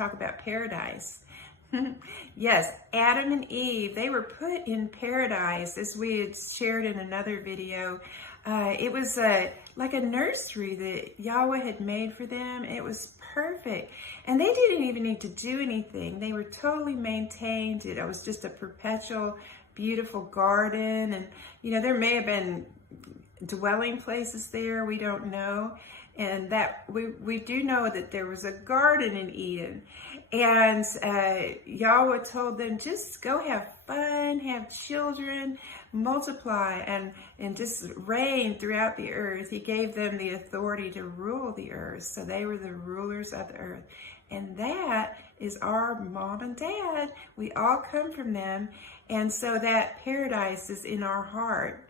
talk about paradise. Yes, Adam and Eve, they were put in paradise, as we had shared in another video. It was like a nursery that Yahweh had made for them. It was perfect. And they didn't even need to do anything. They were totally maintained. It was just a perpetual, beautiful garden. And, you know, there may have been dwelling places there. We don't know. And that we do know that there was a garden in Eden. And Yahweh told them, just go have fun, have children, multiply, and just reign throughout the earth. He gave them the authority to rule the earth. So they were the rulers of the earth. And that is our mom and dad. We all come from them. And so that paradise is in our heart.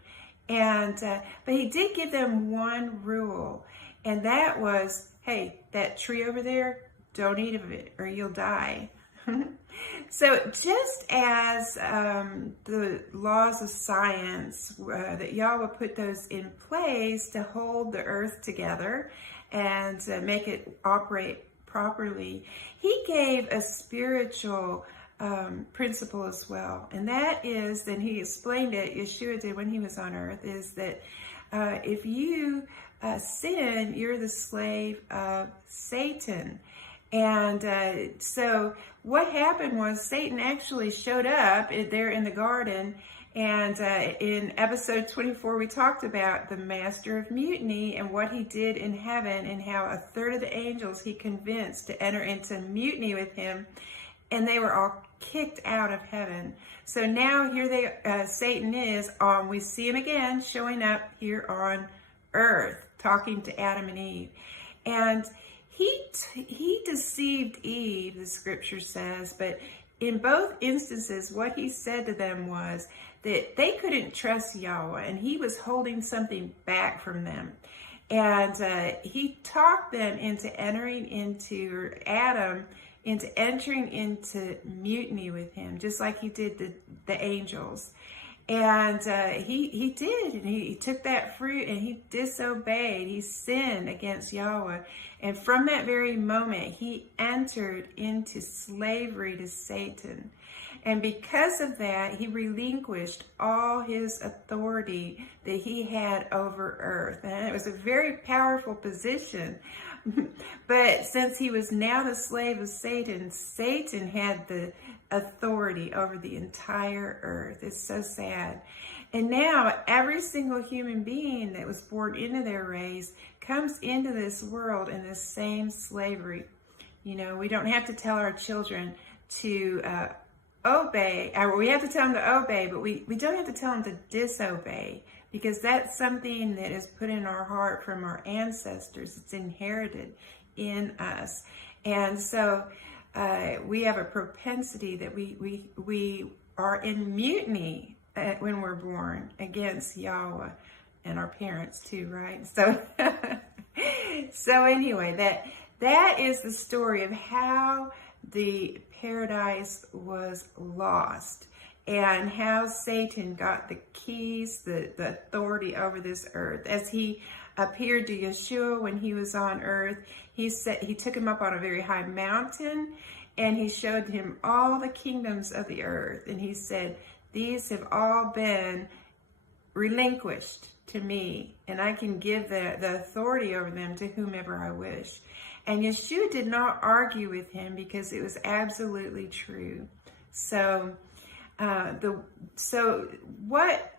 And but he did give them one rule. And that was, hey, that tree over there, don't eat of it or you'll die. So just as the laws of science, that Yahweh put those in place to hold the earth together and make it operate properly, he gave a spiritual principle as well. And that is, and he explained it, Yeshua did when he was on earth, is that if you sin, you're the slave of Satan. And so what happened was Satan actually showed up there in the garden. And in episode 24, we talked about the master of mutiny and what he did in heaven and how a third of the angels he convinced to enter into mutiny with him. And they were all kicked out of heaven. So now here Satan is. We see him again showing up here on earth, talking to Adam and Eve. And he deceived Eve, the scripture says, but in both instances, what he said to them was that they couldn't trust Yahweh, and he was holding something back from them. And he talked them into entering into mutiny with him, just like he did the angels. And he did, and he took that fruit and he disobeyed. He sinned against Yahweh. And from that very moment, he entered into slavery to Satan. And because of that, he relinquished all his authority that he had over earth. And it was a very powerful position. But since he was now the slave of Satan, Satan had the authority over the entire earth. It's so sad. And now every single human being that was born into their race comes into this world in the same slavery. You know, we don't have to tell our children to obey. We have to tell them to obey, but we don't have to tell them to disobey, because that's something that is put in our heart from our ancestors. It's inherited in us. And so we have a propensity that we are in mutiny when we're born against Yahweh, and our parents too, right? So so anyway, that is the story of how the paradise was lost and how Satan got the keys, the authority over this earth. As he appeared to Yeshua when he was on earth, he took him up on a very high mountain and he showed him all the kingdoms of the earth. And he said, these have all been relinquished to me, and I can give the authority over them to whomever I wish. And Yeshua did not argue with him because it was absolutely true. So what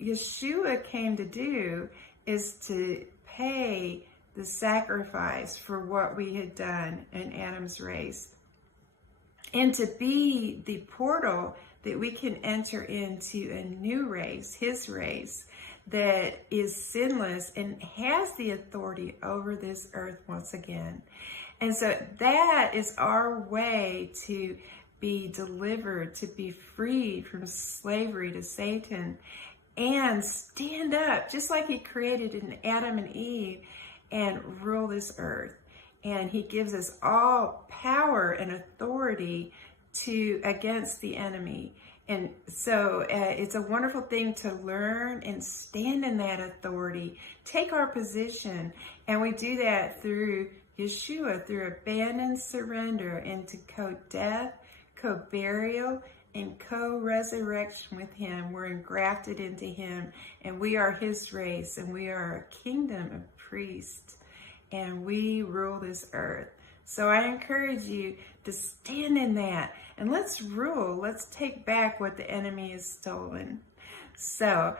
Yeshua came to do is to pay the sacrifice for what we had done in Adam's race, and to be the portal that we can enter into a new race, his race, that is sinless and has the authority over this earth once again. And so that is our way to be delivered, to be freed from slavery to Satan, and stand up just like he created in Adam and Eve and rule this earth. And he gives us all power and authority against the enemy. And so it's a wonderful thing to learn and stand in that authority, take our position. And we do that through Yeshua, through abandoned surrender into co-death, co-burial, and co-resurrection with him, we're engrafted into him, and we are his race, and we are a kingdom of priests, and we rule this earth. So I encourage you to stand in that, and let's rule. Let's take back what the enemy has stolen. So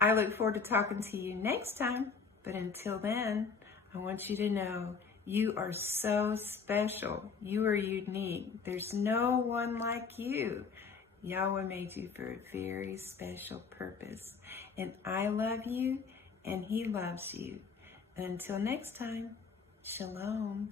I look forward to talking to you next time, but until then, I want you to know you are so special. You are unique. There's no one like you. Yahweh made you for a very special purpose. And I love you, and he loves you. And until next time, shalom.